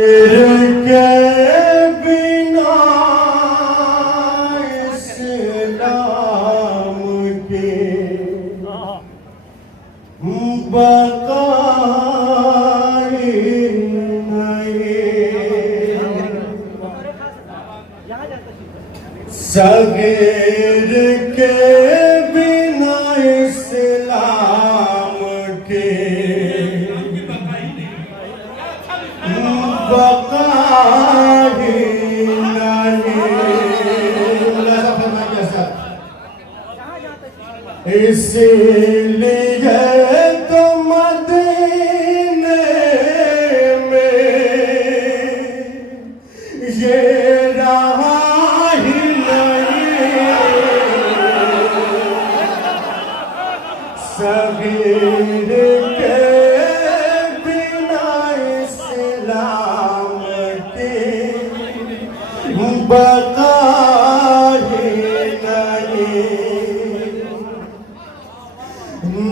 के बिना इस्लाम के बकाई नहीं, सगीर के बिना इस्लाम के बकाई नहीं, इसीलिए तो मदीने में ये रहा ही नहीं, सगीर के बिना इस्लाम के बकाई नहीं,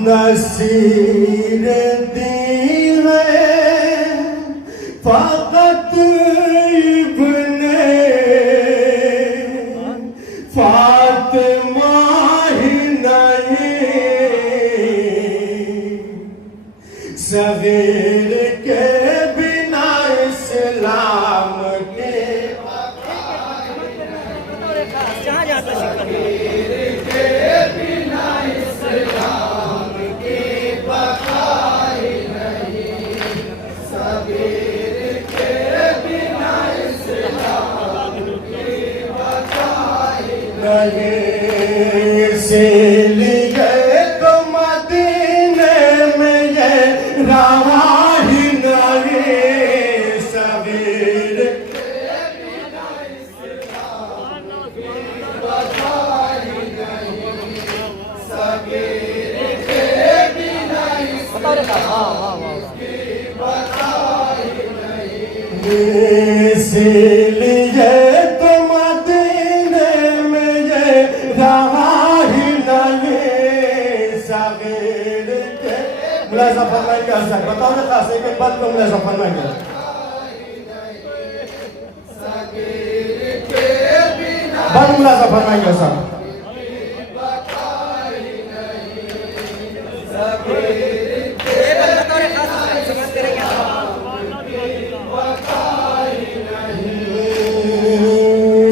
नसीर दी है फ़क़त इब्ने फ़ातिमा ही नहीं, सगीर के बिना इस्लाम के इसीलिए तो मदीने में ये रहा ही नहीं, सगीर के बिना इस्लाम की बकाई नहीं, सगीर के बिना इस्लाम की बकाई नहीं, इसीलिए तो मदीने में ये रहा ही नहीं, सगीर के मुलाज़ा फरमाएंगे। असर बताओ ना खास एक बात को मुलाज़ा फरमाएंगे, बात मुलाज़ा फरमाएंगे असर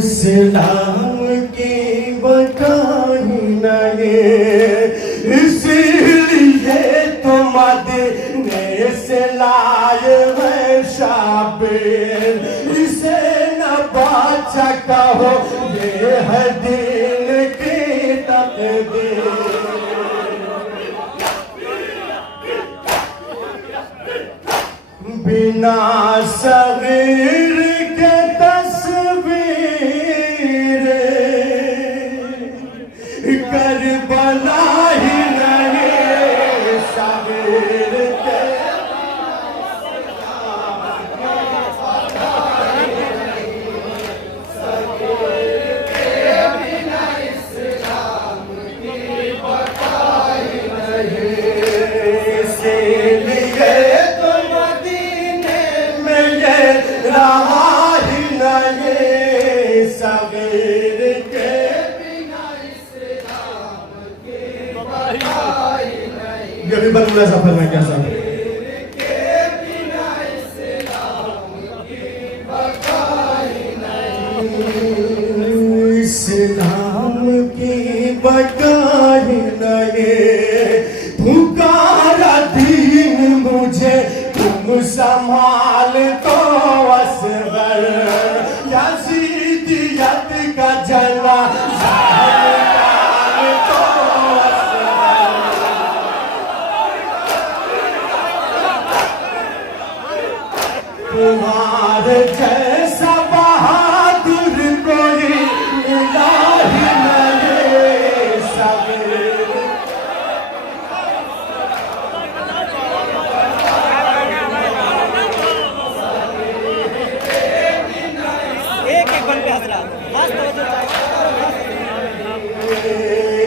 इस्लाम की बकाई नहीं, इसीलिए तो मदीने से लाए हैं शाबिर, इसे न बाचा कहो ये है दीन की तकदीर, बिना सगीर के तस्वीर करबला ही नहीं, सगीर के बिना इस्लाम की बकाई नहीं, इसीलिए तो मदीने में ये रहा ही नहीं, सगीर के बिना इस्लाम की बकाई नहीं, ये भी बंद मुलाज़ा फरमाएंगे क्या साहब, के बिना इस्लाम की बकाई नहीं, इस्लाम की बकाई नहीं, पुकारा दीन मुझे तुम संभाल तो असगर, यज़ीदियत का जलवा तो असगर, तुम्हारे जैसा बहादुर कोई मिला ही नहीं, सगीर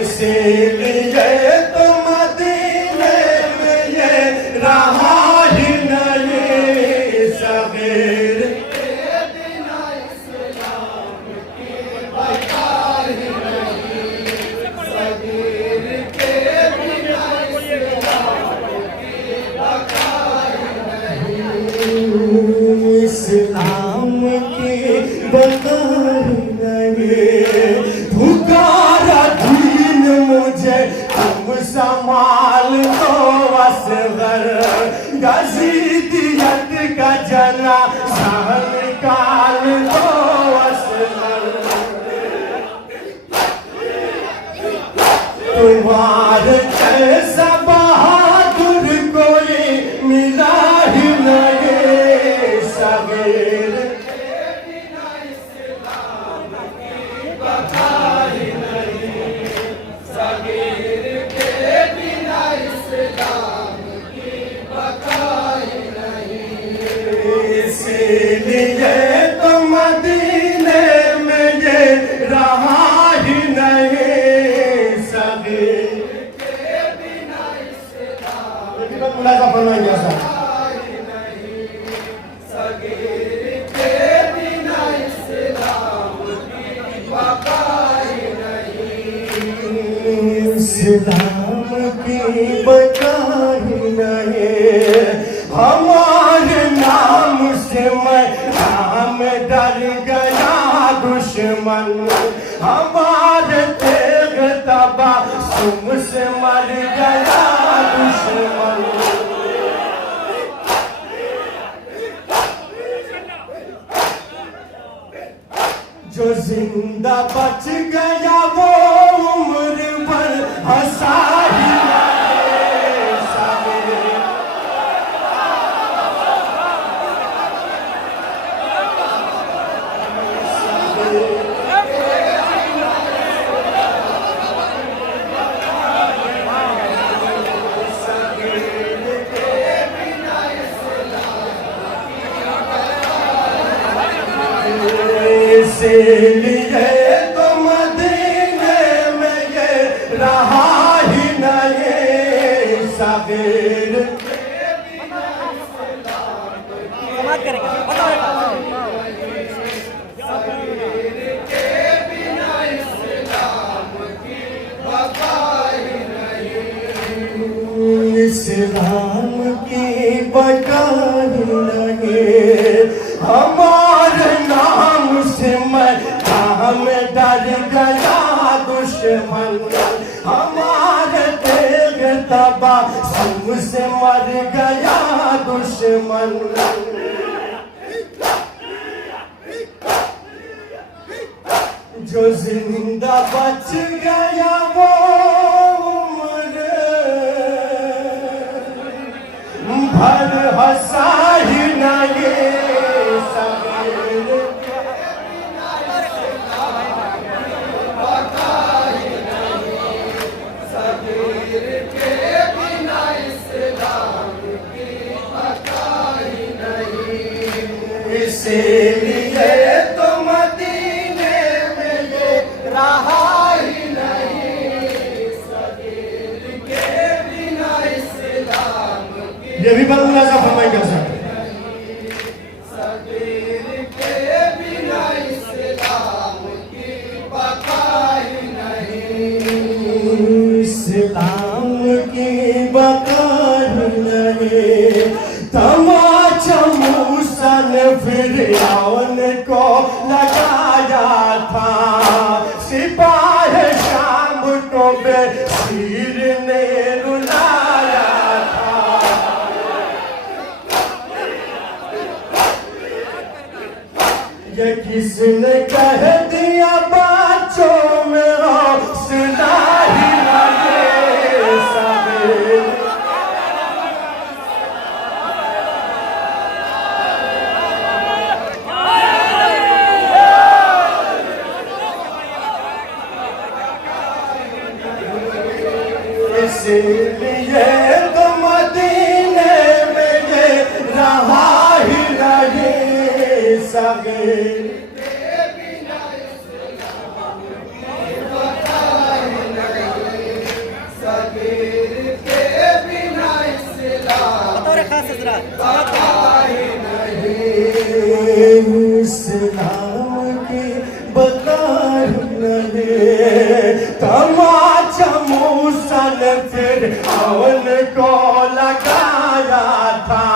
इसीलिए तो मदीने में ये रहा ही नहीं, सगीर निकाल दो असलम। तुम्हारे जैसा बहादुर कोई मिला ही नहीं सगीर इसलिए तो मदीने में ये रहा ही नहीं सगीर। मुलाजा फरमाइए सर। इस्लाम की बकाई नहीं हमारे नाम से मैं नाम डर गया दुश्मन हमारे तेग तबा सुम से मर गया दुश्मन। जो जिंदा बच गया वो उम्र भर हंसा ही नहीं सगीर। इसलिए तो मदीने में ये रहा ही नहीं सगीर। इस्लाम की बकाई नहीं हमारे नाम से मैं नाम डर गया दुश्मन हमारे तेग तबा सुम से मर गया दुश्मन। जो जिंदा बच गया वो उम्र भर हंसा ही नहीं सगीर। इसलिए तो मदीने में ये रहा ही नहीं सगीर के बिना इस्लाम की। ये भी बंदा सा फरमाएगा सर। सगीर के बिना इस्लाम की बकाई नहीं इस्लाम की बकाई नहीं। तमाचा मूसा ने फिरौन को लगाया था सिपाही शाम को बेशीर ने रुलाया था। ये किसने कह दिया बच्चों में हौसला ही लगे सगीर। इसलिए तो मदीने में ये रहा ही नहीं सगीर। इस्लाम की बकाई नहीं तमाचा मूसा ने फिरौन को लगाया था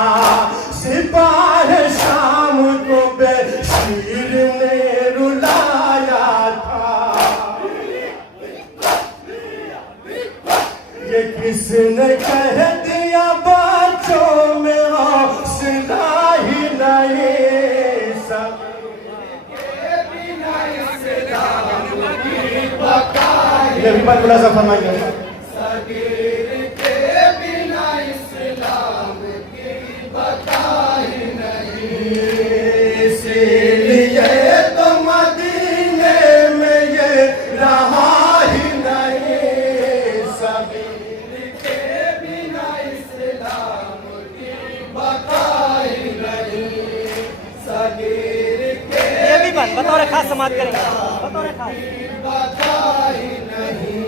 सिपाही शाम को बेशीर ने रुलाया था। ये किसने कह दिया बच्चों में हौसला ही नहीं ये भी बात खुलासा फरमाइए। सगीर के बिना इस्लाम की बका ही नहीं, इसीलिए तो मदीने में ये रहा ही नहीं। सगीर के बिना इस्लाम की बका ही नहीं, सगीर के ये भी बतौर खास समाज करेंगे, बतौर खास बका ही नहीं,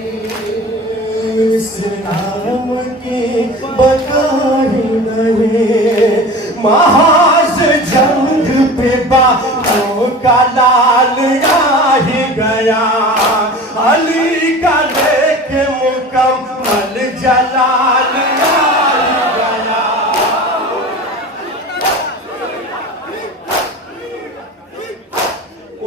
इस्लाम की बका ही नहीं। महाज जंग पे बातों का लाल आ ही गया, अली का लेके मुकम्मल जलाल आ ही गया।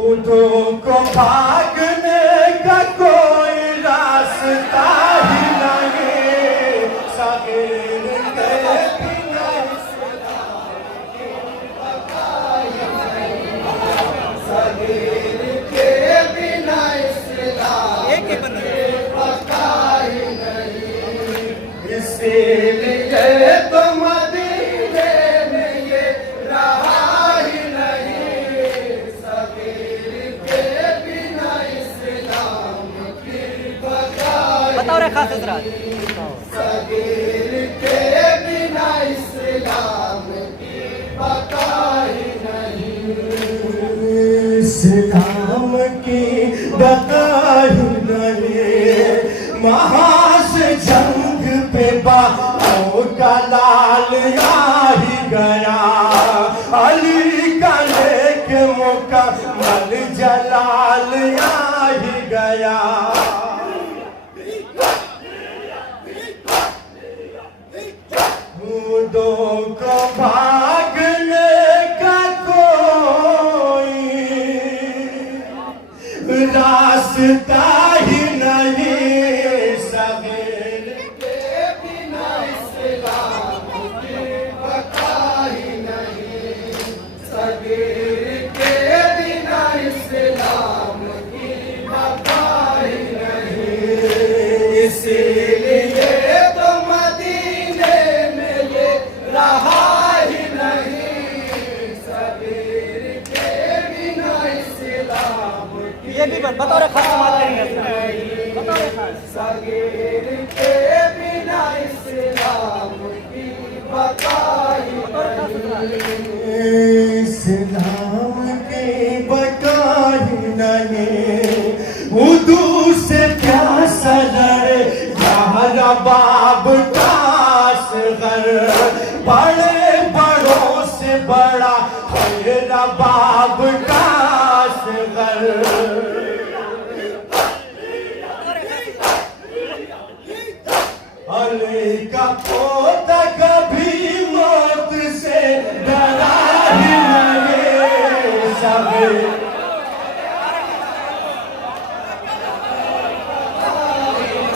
उदों को भागने का कोई रास्ता ही नहीं, सगीर के बिना सगीर के बिना इस्लाम एक ही बंदा बका ही नहीं, इसीलिए तो मदीने में ये रहा ही नहीं, सगीर के बिना इस्लाम की बका ही बतौर खास हजरात सगीर के बिना इस्लाम की बका ही नहीं, इस्लाम की बका ही नहीं। महाज जंग पे बातों का लाल आ ही गया, अली का लेके मुकम्मल जलाल आ ही गया। दो को भागने का कोई रास्ता ही नहीं, सगीर के बिना इस्लाम की बका ही नहीं, सगीर के बिना इस्लाम की बका ही नहीं, इसीलिए तो मदीने में ये रहा ही नहीं, सगीर के बिना इस्लाम की ये भी बतौर खास समाज करेंगे, बतौर खास सगीर के बिना इस्लाम की बका ही नहीं, इस्लाम की बका ही नहीं। उदू से प्यासा लड़े यार बाब का असगर, बड़े बड़ों से बड़ा तेरा बाब का असगर। अली का पोता कभी मौत से डरा ही नहीं, सगीर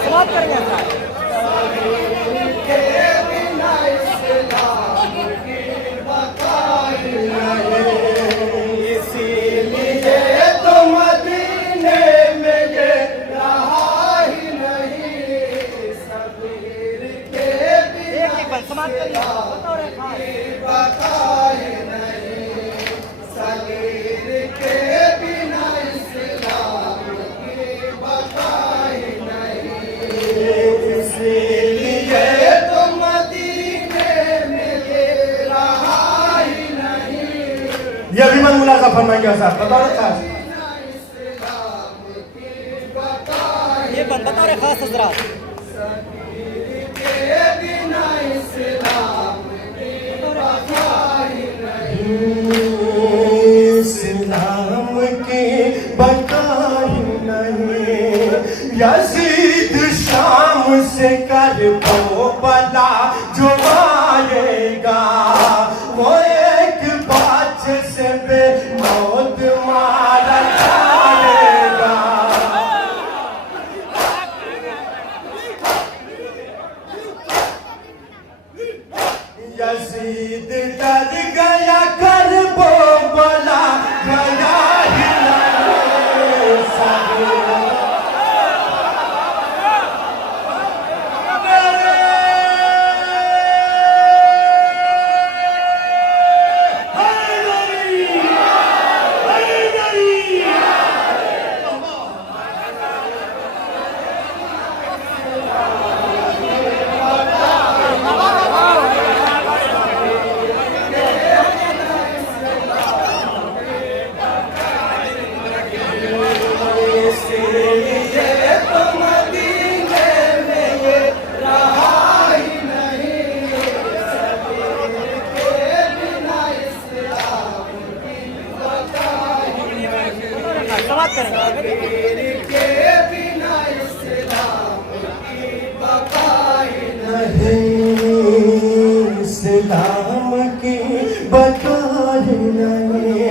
समाज करेंगे हजरात। के बिना इस्लाम की बका ही नहीं, इसीलिए तो मदीने में ये रहा ही नहीं, सगीर के बिना एक बंद समाज करेंगे, बतौर खास की बका ही नहीं, सगीर के बिना इस्लाम की बका ही नहीं, इसीलिए तो मदीने में ये रहा ही नहीं, ये भी मन मुलाजा फरमाएंगे साहब, बतौर खास। इस्लाम की बका ही ये बंद बतौर खास हजरात के बिना इस्लाम की बका ही नहीं, इस्लाम की बका ही नहीं। यजीद शाम से कर वो बला जो आएगा, वो एक बात से बेमौत मारा जाएगा। यजीद डर गया कर वो बला गया ही नहीं, सगीर सगीर के बिना इस्लाम की बका ही नहीं, इस्लाम की बका ही नहीं।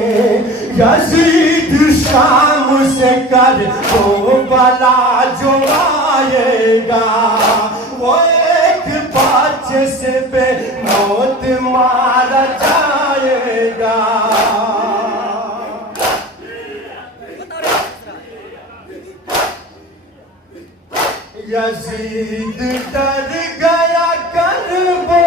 यजीद शाम से कर वो बला जो आएगा, वो एक बच्चे से पे मौत मारा जाएगा। यजीद डर गया करबो,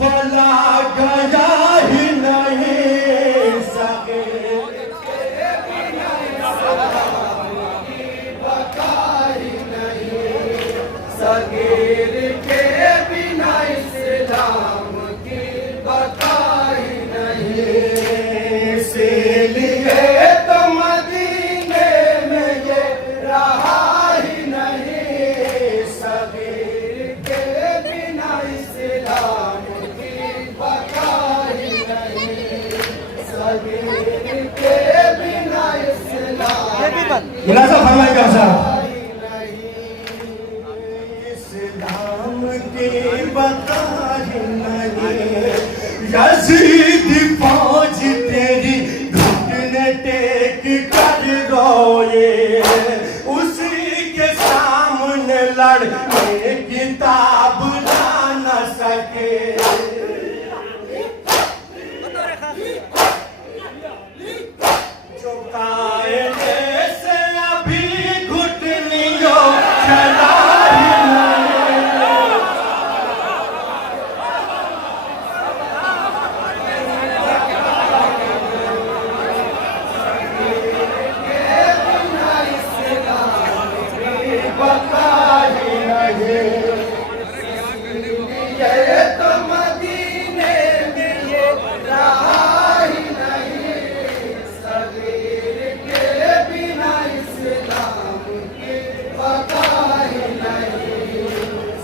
बला गया ही नहीं। सगीर के बिना इस्लाम की बका ही नहीं, सगीर के बिना इस्लाम की बका ही नहीं। इसीलिए तो मदीने में ये रहा ही नहीं, सगीर के बिना इस्लाम की बका ही नहीं, सगीर के बिना इस्लाम मुलाजा फरमाइए क्या साहब। ही नहीं। इस्लाम की बका ही नहीं। यजीद फौज तेरी घुटने टेक कर रोए, उसी के सामने लड़ने किताब ला न सके। जो कायदे से अभी घुटनियों चला ही बका ही नहीं, ये तो मदीने में ये रहा ही नहीं, सगीर के बिना इस्लाम की बका ही नहीं,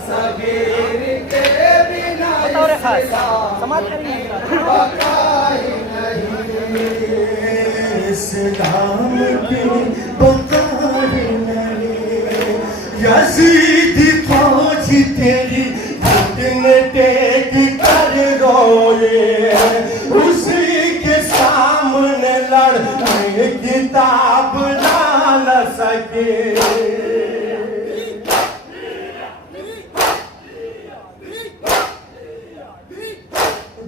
सगीर के बिना इस्लाम बका ही नहीं। इस्लाम की बका ही नहीं। यजीद फौज तेरी घुटने टेक कर रोए, उसी के सामने लड़ने किताब ला न सके।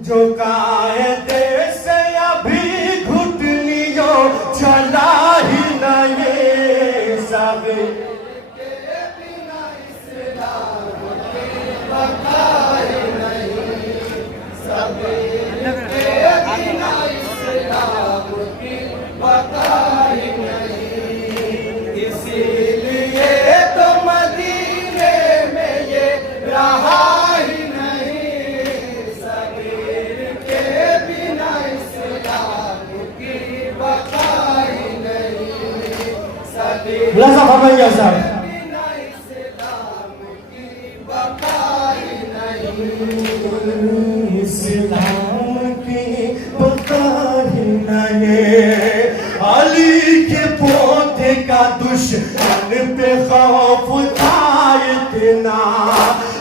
जो कायदे से अभी घुटनियों चला ही नहीं। सगीर के बिना इस्लाम की बका ही नहीं, सगीर के बिना इस्लाम की बका ही नहीं। इसीलिए तो मदीने में ये रहा ही नहीं, सगीर के बिना इस्लाम की बका ही नहीं, सगीर मुलाजा फरमाइए क्या साहब। बिना इस्लाम की बका ही नहीं। इस्लाम की बका ही नहीं। अली के पोते का दुश्मन पे खौफ था इतना,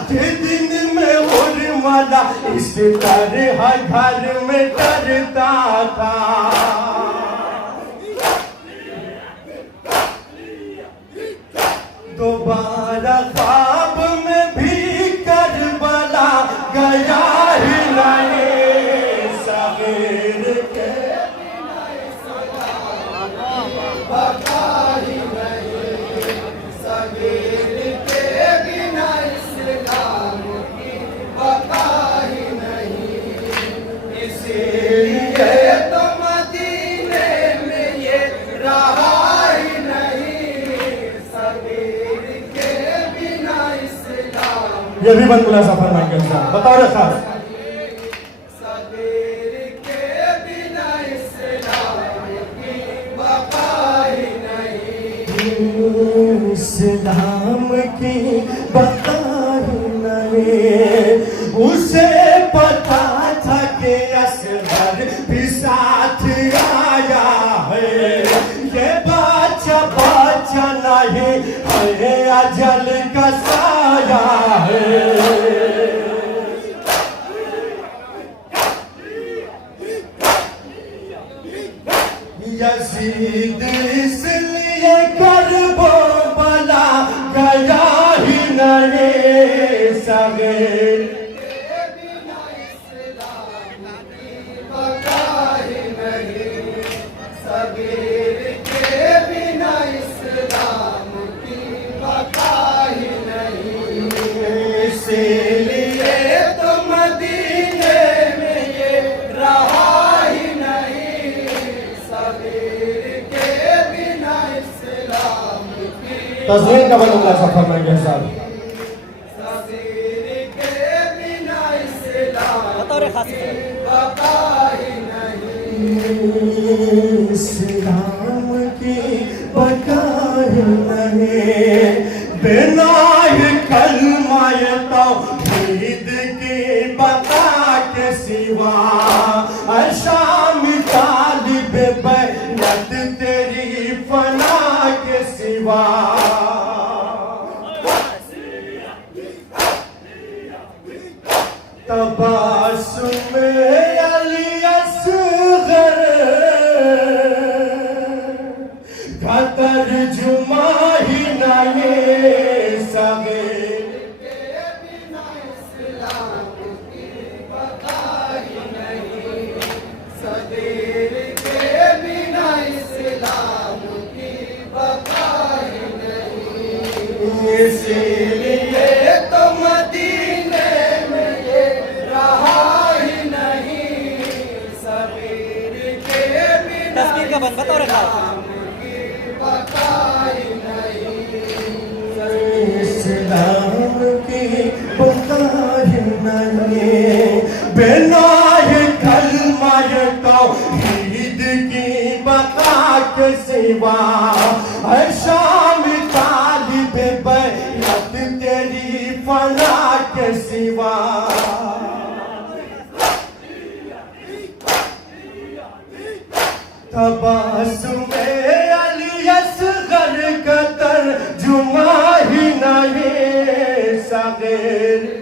कि दिन में उर्मला इस तरह घर में डरता था। दोबारा ख्वाब में भी करबला गया ही नहीं। सगीर के बका ही नहीं, सगीर के बिना इस्लाम की बका ही नहीं। इसीलिए तो मदीने में ये रहा ही नहीं, सगीर के बिना इस्लाम ये भी बंद मुलाजा फरमाइए क्या साहब। बताओ रे साहब। सगीर के बिना इस्लाम की बका ही नहीं। इस्लाम की बका ही नहीं। उसे पता था कि असगर भी साथ यजीद इसलिए करबो बला गया ही नहीं सगीर तस्वीर का बनूंगा सफर में के साथ बताओ रे खास इस्लाम की बकाय नहीं बिना कलमा तौहीद की बता के सिवा शाम तालिब बैनत तेरी फना के सिवा तबासुम अली असगर का तर्जुमा ही नहीं सगीर इसीलिए तो मदीने में ये रहा ही नहीं सबीर के बिना तस्वीर का बन बताओ रे खास इस्लाम की बकाय नहीं बिना कलमा तौहीद की बता के सिवा शाम तालिब बैनत तेरी फना के सिवा तबासुम अली असगर का तर्जुमा ही नहीं सगीर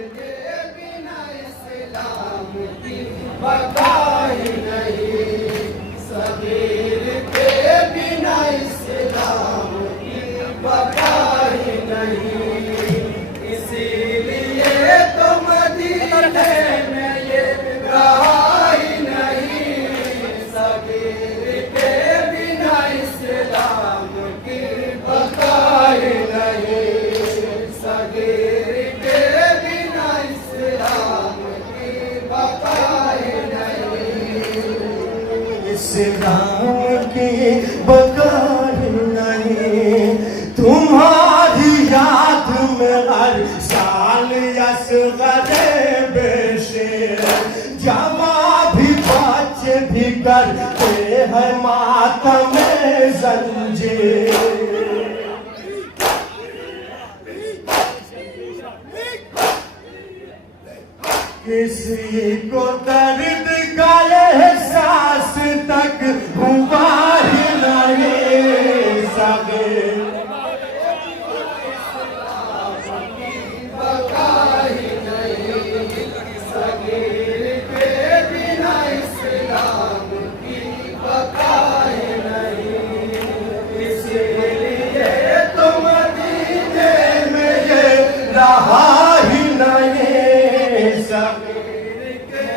इस्लाम की बकाय नहीं तुम्हारी याद में हर साल असगर बेशेर जवा भी बच्चे भी करते हैं मातम जंजीर किसी को दर्द का एहसास तक हुआ ही नहीं सगीर तो मदीने में ये रहा ही नहीं सगीर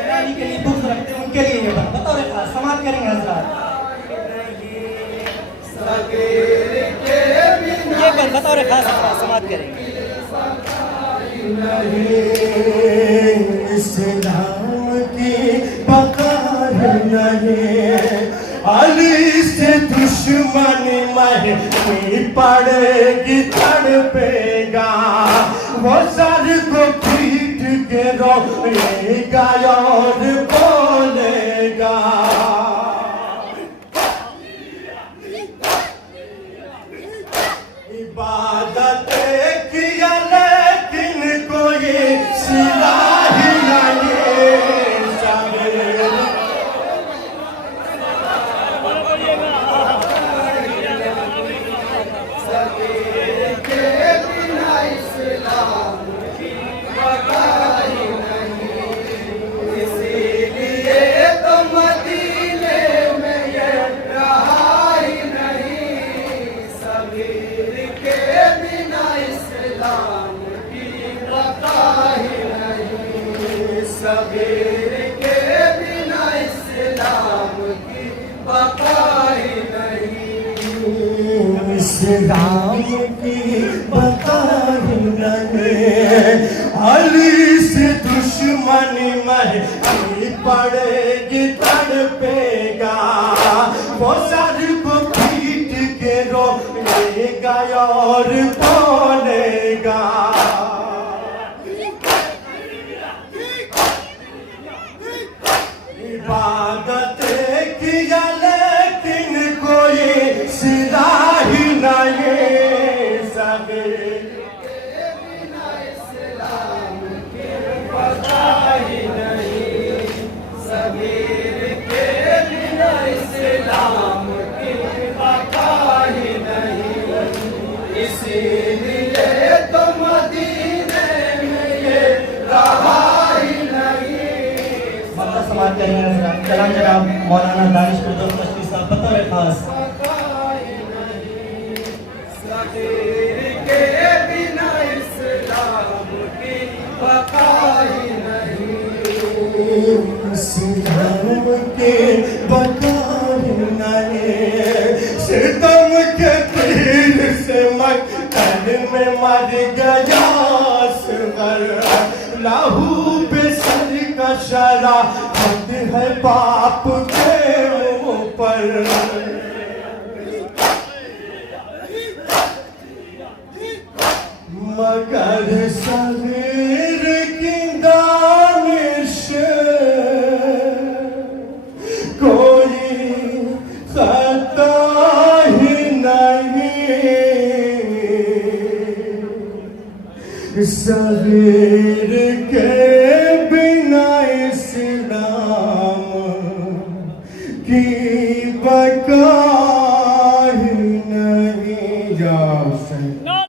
रानी के लिए दुख रखते हैं उनके लिए ये बताओ रे खास समाप्त करेंगे हजरात ये बन बताओ रे खास समाप्त करेंगे इस्लाम की बकाय नहीं अली से दुश्मनी महंगी पड़ेगी तड़पेगा वो सर को पीट के रोएगा और बोलेगा इबादत किया लेकिन कोई सिला ही नहीं सगीर इसीलिए इस्लाम की बताई नहीं, अली से दुश्मनी नहीं पड़ेगी तड़पेगा, वो सर को पीट के रोएगा और बोलेगा। इबादत किया लेकिन कोई सिला ही नहीं, सबीर के बिना इस्लाम की बताई नहीं, सबीर के बिना इस्लाम की बताई नहीं, इसीलिए तो मदीने में ये रहा ही नहीं। मक्का समाप्त करेंगे हजरात। कलाम जनाब मौलाना दानिश फिरदौस चिश्ती साहब बतौर खास। सबीर के बिना इस्लाम की बताई नहीं, इस्लाम के बताई नहीं, सितम के तीर से मक्तल में मर गया असगर, लहू पे सर का शराफत है बाप के मुंह पर। मगर सगीर की दानिश कोई खता ही नहीं, सगीर के बिना इस्लाम की